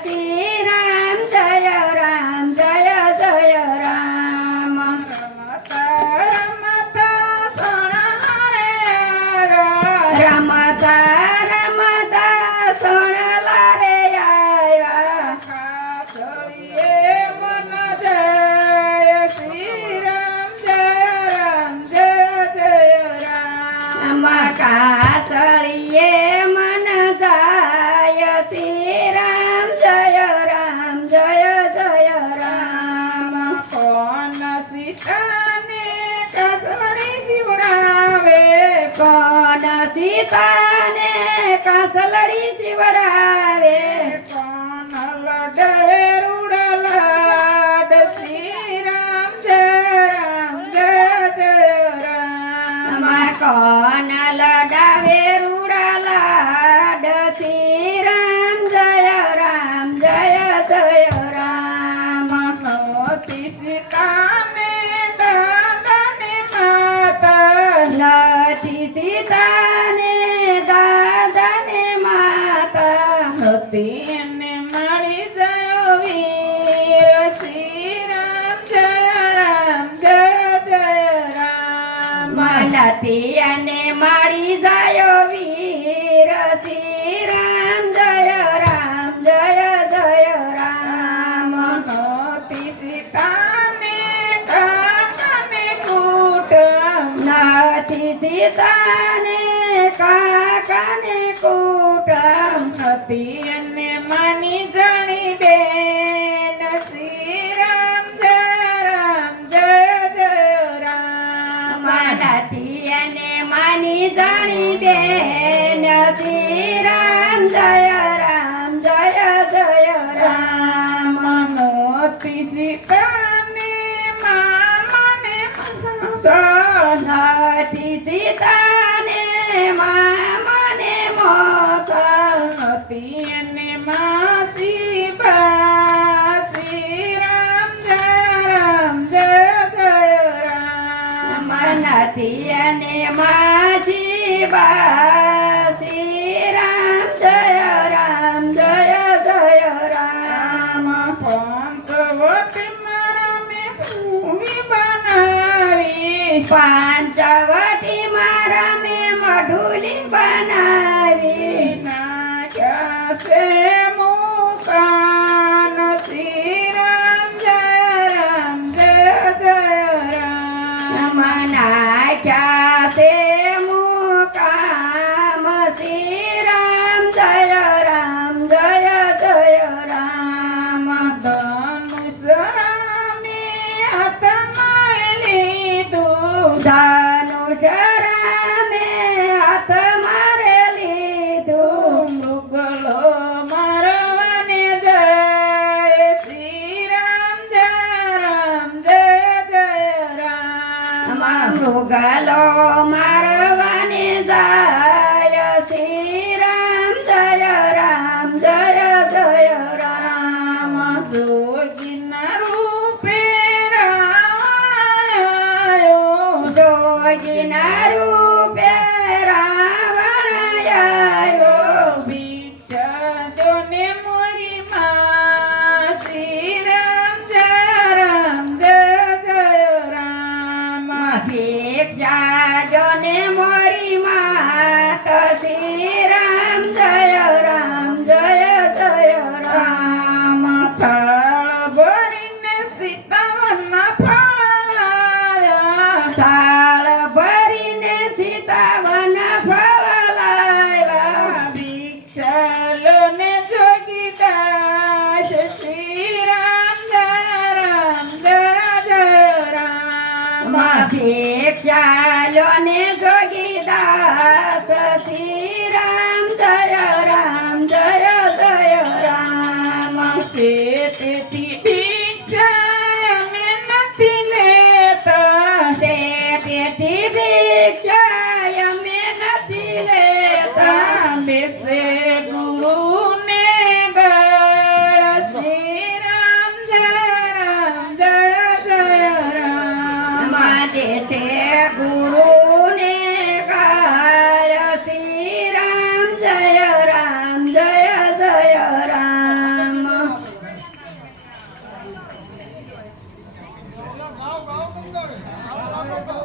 શ્રી રામ જય રામ જય જય રામ રમતા રમતા સોણલા રે આવ્યા કાતળીએ મન જાય શ્રી રામ જય રામ જય જય રામ કોણ સીતાને કાતળી જીવડાવે કોણ સીતાને કાતળી જીવડાવે કોણ લડે રૂડલાડ શ્રી રામ જય જય રામ કોણ લડાવે રૂડાલાડ શ્રી રામ જય રામ જય જય રામ સીતાને દાદાને માતા નથી સીતાને દાદાને માતા હતી એને મારી જયો વીર શ્રી રામ જય રામ નથી અને મારી જાય વીર શ્રી રામ જય રામ જય જય રામ હતી સીતાને કાકાને કૂટ નથી સીતાને કાકાને કૂટમ હતી એને માની જાણી બેન શ્રી રામ જય રામ નથી અને માની જાણી બેન શ્રી રામ જય રામ જય જય રામ નહોતી સીતાને મામાને નથી સીતાને મામાને મોકલ હતી એને માસી બા શ્રી રામ જય રામ નથી અને માજી બા શ્રી રામ જય રામ જય જય રામ પંચવટી મારા મેં ભૂમિ બનાવી પાંચવટી મારા મેં મઢુલી બનાવી નાખ્યા છે મુકાન શ્રી રામ જય રામ નાખ્યા તે મુકામ શ્રી રામ જય રામ જય જય રામ ધનુષરામે હાથમાં લીધું ધનુષ રામે હાથ મારે લીધું મુગલો મારવાને જાય શ્રી રામ જય રામ મૃગલો મારવાને જાય શ્રી રામ જય રામ જય જય રામ જોગીના રૂપે રામાયો જોગીના રૂપે રાવણ આવ્યો ભિક્ષા જોને મોરી માં શ્રી રામ જય રામ ભિક્ષા જોને મોરી માત શ્રી રામ જય રામ જય જય રામ થાળ ભરીને સીતાવનના ફળાયા થાળ ભરીને સીતાવન ફળાવ્યા ભિક્ષા લોને જોગી દાસ શ્રી રામ જય રામ ભિક્ષા લોને જોગી દાસ શ્રી રામ જય રામ જય જય રામ તેથી ભિક્ષા અમે નથી લેતા તે પેટી ભિક્ષા અમે નથી લેતા બેસે ગુરુને ગળ શ્રી રામ જય રામ માટે તે ગુરુને કાય શ્રી રામ જય રામ જય જય રામ મંગળ